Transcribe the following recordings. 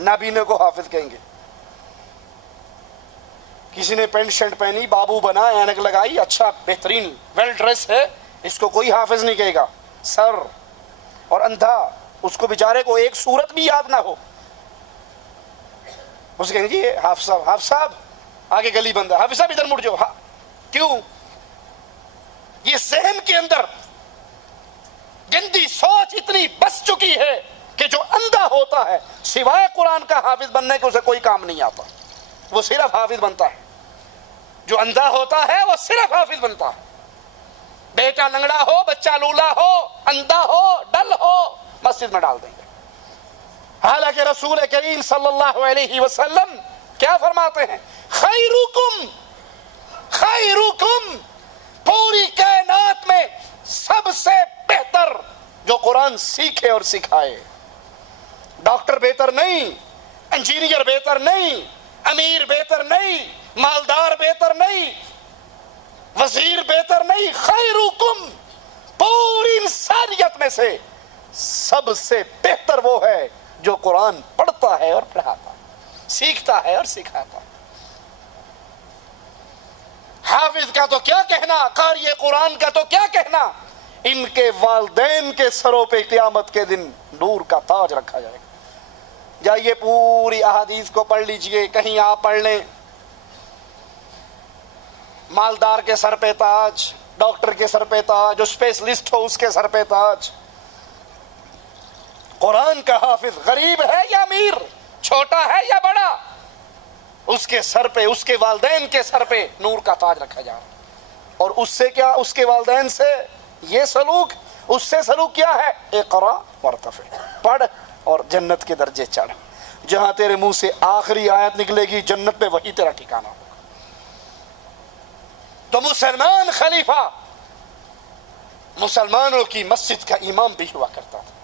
نابینے کو حافظ کہیں گے. کسی نے پینٹ شرٹ پہنی، بابو بنا، اینک لگائی، اچھا بہترین ویل ڈریس ہے، اس کو کوئی حافظ نہیں کہے گا. سر اور اندھا، اس کو بیچارے کو ایک صورت بھی یاد نہ ہو، اسے کہیں گے جی حافظ صاحب، حافظ صاحب آگے گلی بند ہے، حافظ صاحب ادھر مڑ جاؤ. کیوں؟ یہ ذہن کے اندر گندی سوچ اتنی بس چکی ہے کہ جو اندھا ہوتا ہے سوائے قرآن کا حافظ بننے کے اسے کوئی کام نہیں آتا، وہ صرف حافظ بنتا ہے. جو اندھا ہوتا ہے وہ صرف حافظ بنتا ہے. بیٹا لنگڑا ہو، بچہ لولا ہو، اندھا ہو، ڈل ہو، مسجد میں ڈال دیں گے. حالانکہ رسول کریم صلی اللہ علیہ وسلم کیا فرماتے ہیں؟ خیرکم خیرکم، پوری کائنات میں سب سے بہتر جو قرآن سیکھے اور سکھائے. ڈاکٹر بہتر نہیں، انجینئر بہتر نہیں، امیر بہتر نہیں، مالدار بہتر نہیں، وزیر بہتر نہیں. خیرکم، پوری انسانیت میں سے سب سے بہتر وہ ہے جو قرآن پڑھتا ہے اور پڑھاتا ہے، سیکھتا ہے اور سکھاتا ہے. حافظ کا تو کیا کہنا، قاری قرآن کا تو کیا کہنا، ان کے والدین کے سروں پہ قیامت کے دن نور کا تاج رکھا جائے گا. جائیے پوری احادیث کو پڑھ لیجئے، کہیں آپ پڑھ لیں مالدار کے سر پہ تاج، ڈاکٹر کے سر پہ تاج، جو اسپیشلسٹ ہو اس کے سر پہ تاج. قرآن کا حافظ غریب ہے یا امیر، چھوٹا ہے یا بڑا، اس کے سر پہ، اس کے والدین کے سر پہ نور کا تاج رکھا جا رہا ہے. اور اس سے کیا، اس کے والدین سے یہ سلوک، اس سے سلوک کیا ہے؟ اقرا وارتفع، پڑھ اور جنت کے درجے چڑھ. جہاں تیرے منہ سے آخری آیت نکلے گی جنت میں وہی تیرا ٹھکانہ ہوگا. تو مسلمان خلیفہ مسلمانوں کی مسجد کا امام بھی ہوا کرتا تھا.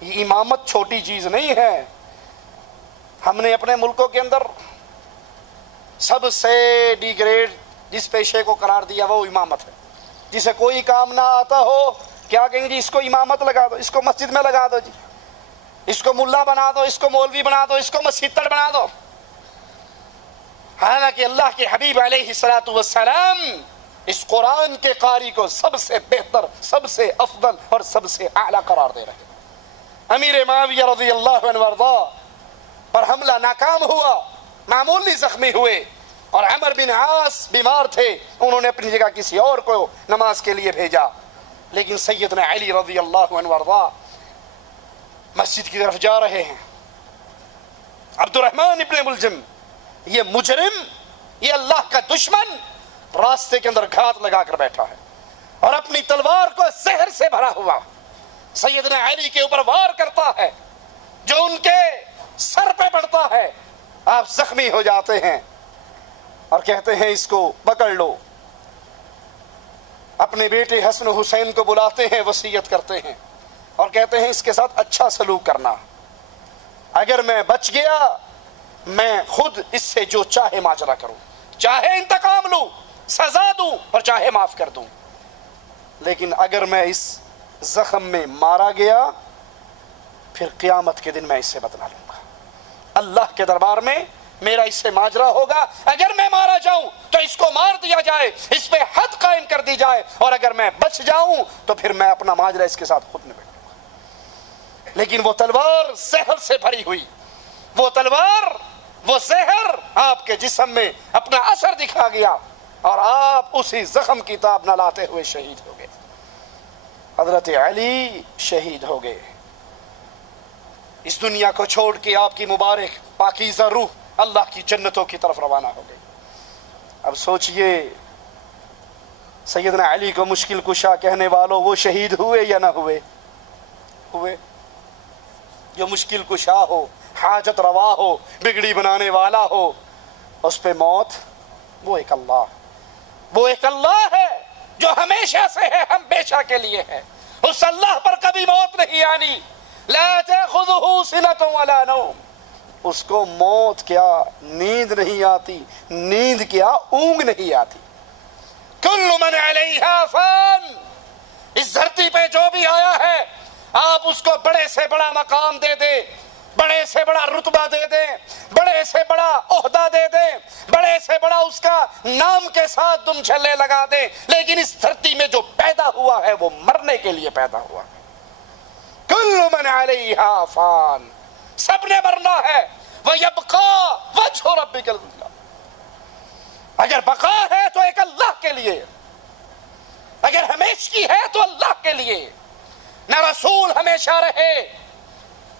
یہ امامت چھوٹی چیز نہیں ہے. ہم نے اپنے ملکوں کے اندر سب سے ڈی گریڈ جس پیشے کو قرار دیا وہ امامت ہے. جسے کوئی کام نہ آتا ہو کیا کہیں گے جی اس کو امامت لگا دو، اس کو مسجد میں لگا دو، جی اس کو ملا بنا دو، اس کو مولوی بنا دو، اس کو مسیتر بنا دو. حالانکہ اللہ کے حبیب علیہ الصلوۃ والسلام اس قرآن کے قاری کو سب سے بہتر، سب سے افضل اور سب سے اعلیٰ قرار دے رہے ہیں. امیر معاویہ رضی اللہ عنہ وارضا پر حملہ ناکام ہوا، معمولی زخمی ہوئے، اور عمر بن عاص بیمار تھے، انہوں نے اپنی جگہ کسی اور کو نماز کے لیے بھیجا. لیکن سیدنا علی رضی اللہ عنہ وارضا مسجد کی طرف جا رہے ہیں. عبد الرحمن ابن ملجم، یہ مجرم، یہ اللہ کا دشمن، راستے کے اندر گھات لگا کر بیٹھا ہے اور اپنی تلوار کو زہر سے بھرا ہوا سیدنا علی کے اوپر وار کرتا ہے، جو ان کے سر پہ پڑتا ہے. آپ زخمی ہو جاتے ہیں اور کہتے ہیں اس کو پکڑ لو. اپنے بیٹے حسن حسین کو بلاتے ہیں، وصیت کرتے ہیں اور کہتے ہیں اس کے ساتھ اچھا سلوک کرنا، اگر میں بچ گیا میں خود اس سے جو چاہے ماجرا کروں، چاہے انتقام لوں، سزا دوں اور چاہے معاف کر دوں، لیکن اگر میں اس زخم میں مارا گیا پھر قیامت کے دن میں اس سے بدلہ لوں گا. اللہ کے دربار میں میرا اس سے ماجرا ہوگا. اگر میں مارا جاؤں تو اس کو مار دیا جائے، اس پہ حد قائم کر دی جائے، اور اگر میں بچ جاؤں تو پھر میں اپنا ماجرا اس کے ساتھ خود نبیڑ لوں گا. لیکن وہ تلوار زہر سے بھری ہوئی، وہ تلوار، وہ زہر آپ کے جسم میں اپنا اثر دکھا گیا اور آپ اسی زخم کی تاب نہ لاتے ہوئے شہید ہو گئے. حضرت علی شہید ہو گئے. اس دنیا کو چھوڑ کے آپ کی مبارک پاکیزہ روح اللہ کی جنتوں کی طرف روانہ ہو گئی. اب سوچئے سیدنا علی کو مشکل کشا کہنے والوں، وہ شہید ہوئے یا نہ ہوئے؟ ہوئے. جو مشکل کشا ہو، حاجت روا ہو، بگڑی بنانے والا ہو، اس پہ موت، وہ ایک اللہ، وہ ایک اللہ ہے جو ہمیشہ سے ہے، ہمیشہ کے لیے ہے. اس اللہ پر کبھی موت نہیں آنی. لا تأخذہ سنۃ ولا نوم، اس کو موت کیا نیند نہیں آتی، نیند کیا اونگ نہیں آتی. کل من علیہا فان، اس دھرتی پہ جو بھی آیا ہے آپ اس کو بڑے سے بڑا مقام دے دے، بڑے سے بڑا رتبہ دے دیں، بڑے سے بڑا عہدہ دے دیں، بڑے سے بڑا اس کا نام کے ساتھ دم چھلے لگا دیں، لیکن اس دھرتی میں جو پیدا ہوا ہے وہ مرنے کے لیے پیدا ہوا ہے۔ کل من علیہا فان، سب نے مرنا ہے۔ وَيَبْقَى وَجْهُ رَبِّكَ ذُو الْجَلَالِ، اگر بقا ہے تو ایک اللہ کے لیے، اگر ہمیشگی ہے تو اللہ کے لیے۔ نہ رسول ہمیشہ رہے،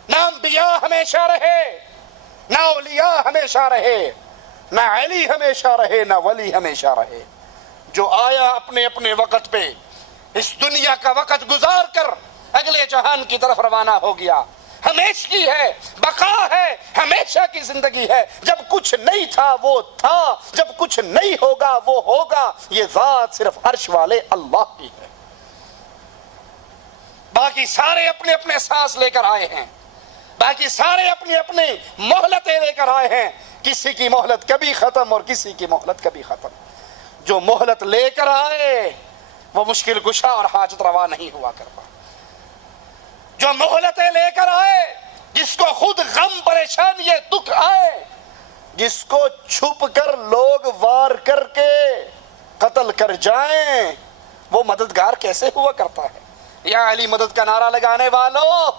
نہ انبیاء ہمیشہ رہے، نہ اولیاء ہمیشہ رہے، نہ علی ہمیشہ رہے، نہ ولی ہمیشہ رہے۔ جو آیا اپنے اپنے وقت پہ اس دنیا کا وقت گزار کر اگلے جہان کی طرف روانہ ہو گیا۔ ہمیشگی ہے، بقا ہے، ہمیشہ کی زندگی ہے۔ جب کچھ نہیں تھا وہ تھا، جب کچھ نہیں ہوگا وہ ہوگا۔ یہ ذات صرف عرش والے اللہ کی ہے۔ باقی سارے اپنے اپنے سانس لے کر آئے ہیں، باقی سارے اپنی اپنی مہلتیں لے کر آئے ہیں۔ کسی کی مہلت کبھی ختم اور کسی کی مہلت کبھی ختم۔ جو مہلت لے کر آئے وہ مشکل کشا اور حاجت روا نہیں ہوا کرتا۔ جو مہلتیں لے کر آئے، جس کو خود غم پریشانی دکھ آئے، جس کو چھپ کر لوگ وار کر کے قتل کر جائیں، وہ مددگار کیسے ہوا کرتا ہے؟ یا علی مدد کا نعرہ لگانے والوں،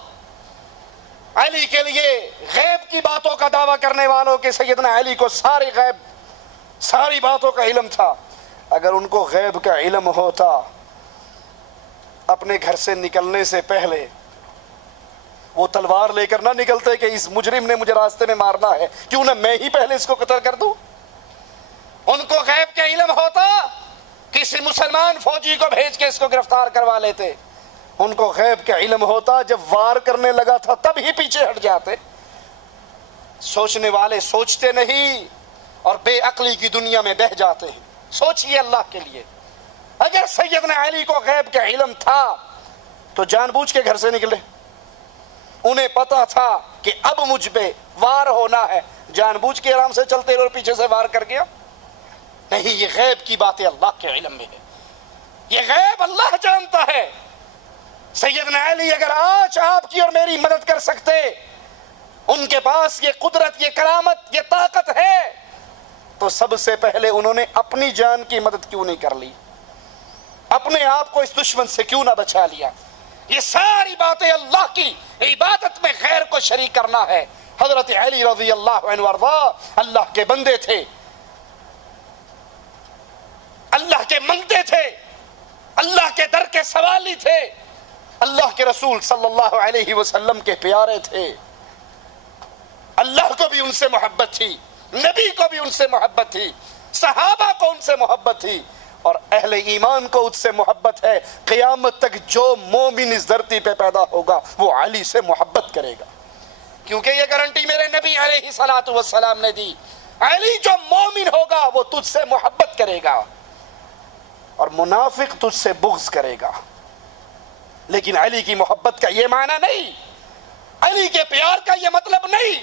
علی کے لیے غیب کی باتوں کا دعویٰ کرنے والوں کہ سیدنا علی کو ساری غیب ساری باتوں کا علم تھا۔ اگر ان کو غیب کا علم ہوتا، اپنے گھر سے نکلنے سے پہلے وہ تلوار لے کر نہ نکلتے کہ اس مجرم نے مجھے راستے میں مارنا ہے، کیوں نہ میں ہی پہلے اس کو قتل کر دوں۔ ان کو غیب کا علم ہوتا، کسی مسلمان فوجی کو بھیج کے اس کو گرفتار کروا لیتے۔ ان کو غیب کا علم ہوتا، جب وار کرنے لگا تھا تب ہی پیچھے ہٹ جاتے۔ سوچنے والے سوچتے نہیں اور بے عقلی کی دنیا میں بہہ جاتے ہیں۔ سوچئے اللہ کے لیے، اگر سیدنا علی کو غیب کا علم تھا تو جان بوجھ کے گھر سے نکلے۔ انہیں پتا تھا کہ اب مجھ پہ وار ہونا ہے، جان بوجھ کے آرام سے چلتے اور پیچھے سے وار کر گیا؟ نہیں، یہ غیب کی باتیں اللہ کے علم میں ہے، یہ غیب اللہ جانتا ہے۔ سیدنا علی اگر آج آپ کی اور میری مدد کر سکتے، ان کے پاس یہ قدرت، یہ کرامت، یہ طاقت ہے، تو سب سے پہلے انہوں نے اپنی جان کی مدد کیوں نہیں کر لی؟ اپنے آپ کو اس دشمن سے کیوں نہ بچا لیا؟ یہ ساری باتیں اللہ کی عبادت میں غیر کو شریک کرنا ہے۔ حضرت علی رضی اللہ عنہ وارضا اللہ کے بندے تھے، اللہ کے منگتے تھے، اللہ کے در کے سوالی تھے، اللہ کے رسول صلی اللہ علیہ وسلم کے پیارے تھے۔ اللہ کو بھی ان سے محبت تھی، نبی کو بھی ان سے محبت تھی، صحابہ کو ان سے محبت تھی، اور اہل ایمان کو اس سے محبت ہے۔ قیامت تک جو مومن اس دھرتی پہ پیدا ہوگا وہ علی سے محبت کرے گا، کیونکہ یہ گارنٹی میرے نبی علیہ الصلوۃ والسلام نے دی۔ علی جو مومن ہوگا وہ تجھ سے محبت کرے گا، اور منافق تجھ سے بغض کرے گا۔ لیکن علی کی محبت کا یہ معنی نہیں، علی کے پیار کا یہ مطلب نہیں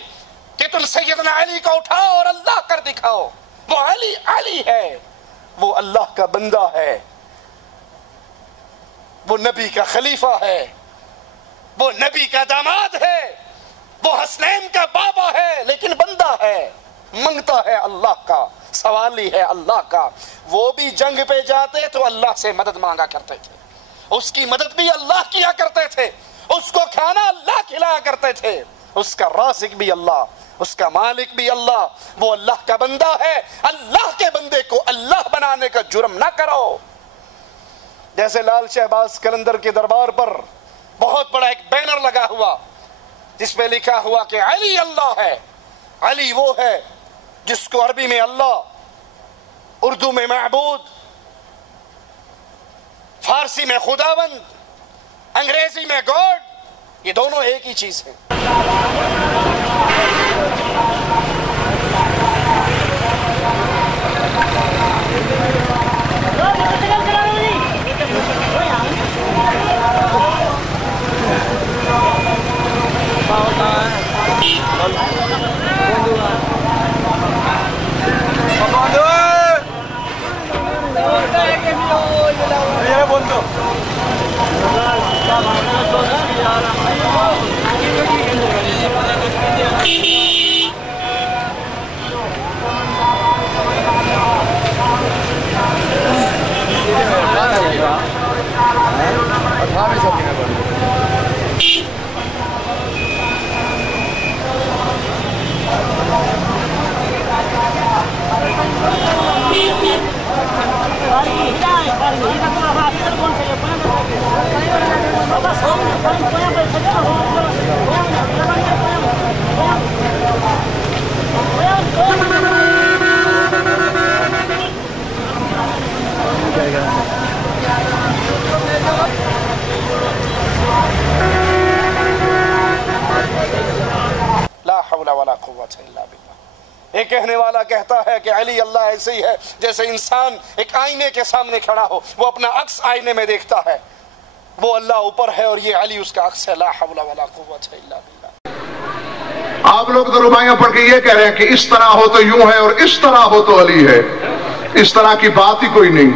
کہ تم سیدنا علی کو اٹھاؤ اور اللہ کر دکھاؤ۔ وہ علی علی ہے، وہ اللہ کا بندہ ہے، وہ نبی کا خلیفہ ہے، وہ نبی کا داماد ہے، وہ حسنین کا بابا ہے، لیکن بندہ ہے، منگتا ہے اللہ کا، سوالی ہے اللہ کا۔ وہ بھی جنگ پہ جاتے تو اللہ سے مدد مانگا کرتے تھے، اس کی مدد بھی اللہ کیا کرتے تھے، اس کو کھانا اللہ کھلایا کرتے تھے، اس کا رازق بھی اللہ، اس کا مالک بھی اللہ۔ وہ اللہ کا بندہ ہے، اللہ کے بندے کو اللہ بنانے کا جرم نہ کرو۔ جیسے لال شہباز قلندر کے دربار پر بہت بڑا ایک بینر لگا ہوا جس پہ لکھا ہوا کہ علی اللہ ہے۔ علی وہ ہے جس کو عربی میں اللہ، اردو میں معبود، فارسی میں خداوند، انگریزی میں گاڈ، یہ دونوں ایک ہی چیز ہے۔ বন্ধু قوت الا باللہ۔ ایک کہنے والا کہتا ہے کہ علی اللہ ایسے ہی ہے جیسے انسان ایک آئینے کے سامنے کھڑا ہو، وہ اپنا عکس آئینے میں دیکھتا ہے، وہ اللہ اوپر ہے اور یہ علی اس کا عکس ہے۔ لا حول ولا قوت الا باللہ۔ آپ لوگ تو رباعیاں پڑھ کے یہ کہہ رہے ہیں کہ اس طرح ہو تو یوں ہے اور اس طرح ہو تو علی ہے، اس طرح کی بات ہی کوئی نہیں۔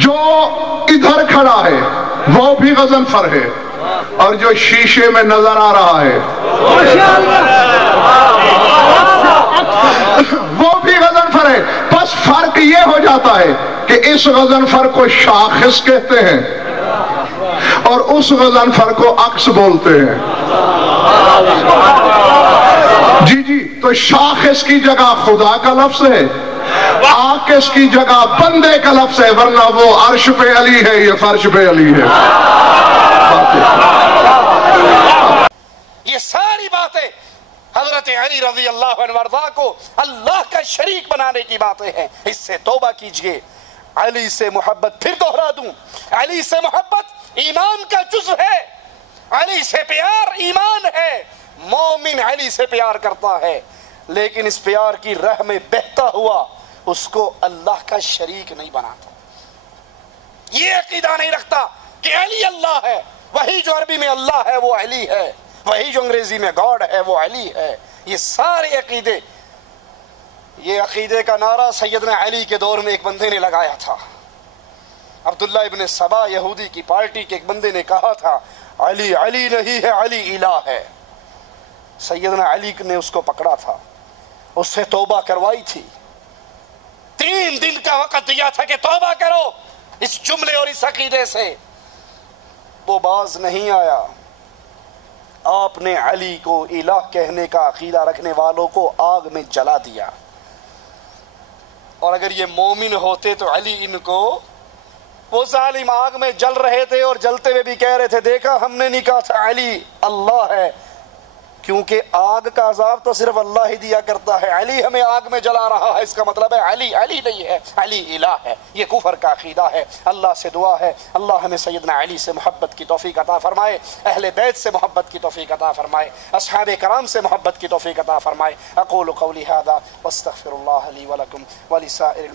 جو ادھر کھڑا ہے وہ بھی غضنفر ہے اور جو شیشے میں نظر آ رہا ہے وہ بھی غضنفر ہے۔ بس فرق یہ ہو جاتا ہے کہ اس غضنفر کو شاخص کہتے ہیں اور اس غضنفر کو عکس بولتے ہیں۔ جی جی، تو شاخص کی جگہ خدا کا لفظ ہے، عاکس کی جگہ بندے کا لفظ ہے، ورنہ وہ عرش پہ علی ہے، یہ فرش پہ علی ہے۔ یہ ساری باتیں حضرت علی رضی اللہ عنہ وارضا کو اللہ کا شریک بنانے کی باتیں ہیں۔ اس سے توبہ کیجئے۔ علی سے محبت، پھر دوہرا دوں، علی سے محبت ایمان کا جزو ہے، علی سے پیار ایمان ہے۔ مومن علی سے پیار کرتا ہے لیکن اس پیار کی راہ میں بہتا ہوا اس کو اللہ کا شریک نہیں بناتا، یہ عقیدہ نہیں رکھتا کہ علی اللہ ہے، وہی جو عربی میں اللہ ہے وہ علی ہے، وہی جو انگریزی میں گاڈ ہے وہ علی ہے۔ یہ سارے عقیدے، یہ عقیدے کا نعرہ سیدنا علی کے دور میں ایک بندے نے لگایا تھا۔ عبداللہ ابن سبا یہودی کی پارٹی کے ایک بندے نے کہا تھا علی علی نہیں ہے، علی الہ ہے۔ سیدنا علی نے اس کو پکڑا تھا، اس سے توبہ کروائی تھی، 3 دن کا وقت دیا تھا کہ توبہ کرو اس جملے اور اس عقیدے سے، وہ باز نہیں آیا۔ آپ نے علی کو الہ کہنے کا عقیدہ رکھنے والوں کو آگ میں جلا دیا، اور اگر یہ مومن ہوتے تو علی ان کو، وہ ظالم آگ میں جل رہے تھے اور جلتے ہوئے بھی کہہ رہے تھے دیکھا ہم نے نہیں کہا تھا علی اللہ ہے، کیونکہ آگ کا عذاب تو صرف اللہ ہی دیا کرتا ہے، علی ہمیں آگ میں جلا رہا ہے، اس کا مطلب ہے علی علی نہیں ہے، علی الہ ہے۔ یہ کفر کا عقیدہ ہے۔ اللہ سے دعا ہے اللہ ہمیں سیدنا علی سے محبت کی توفیق عطا فرمائے، اہل بیت سے محبت کی توفیق عطا فرمائے، اصحاب کرام سے محبت کی توفیق عطا فرمائے۔ اقول قولی ھذا واستغفر اللہ لی ولکم ولسائر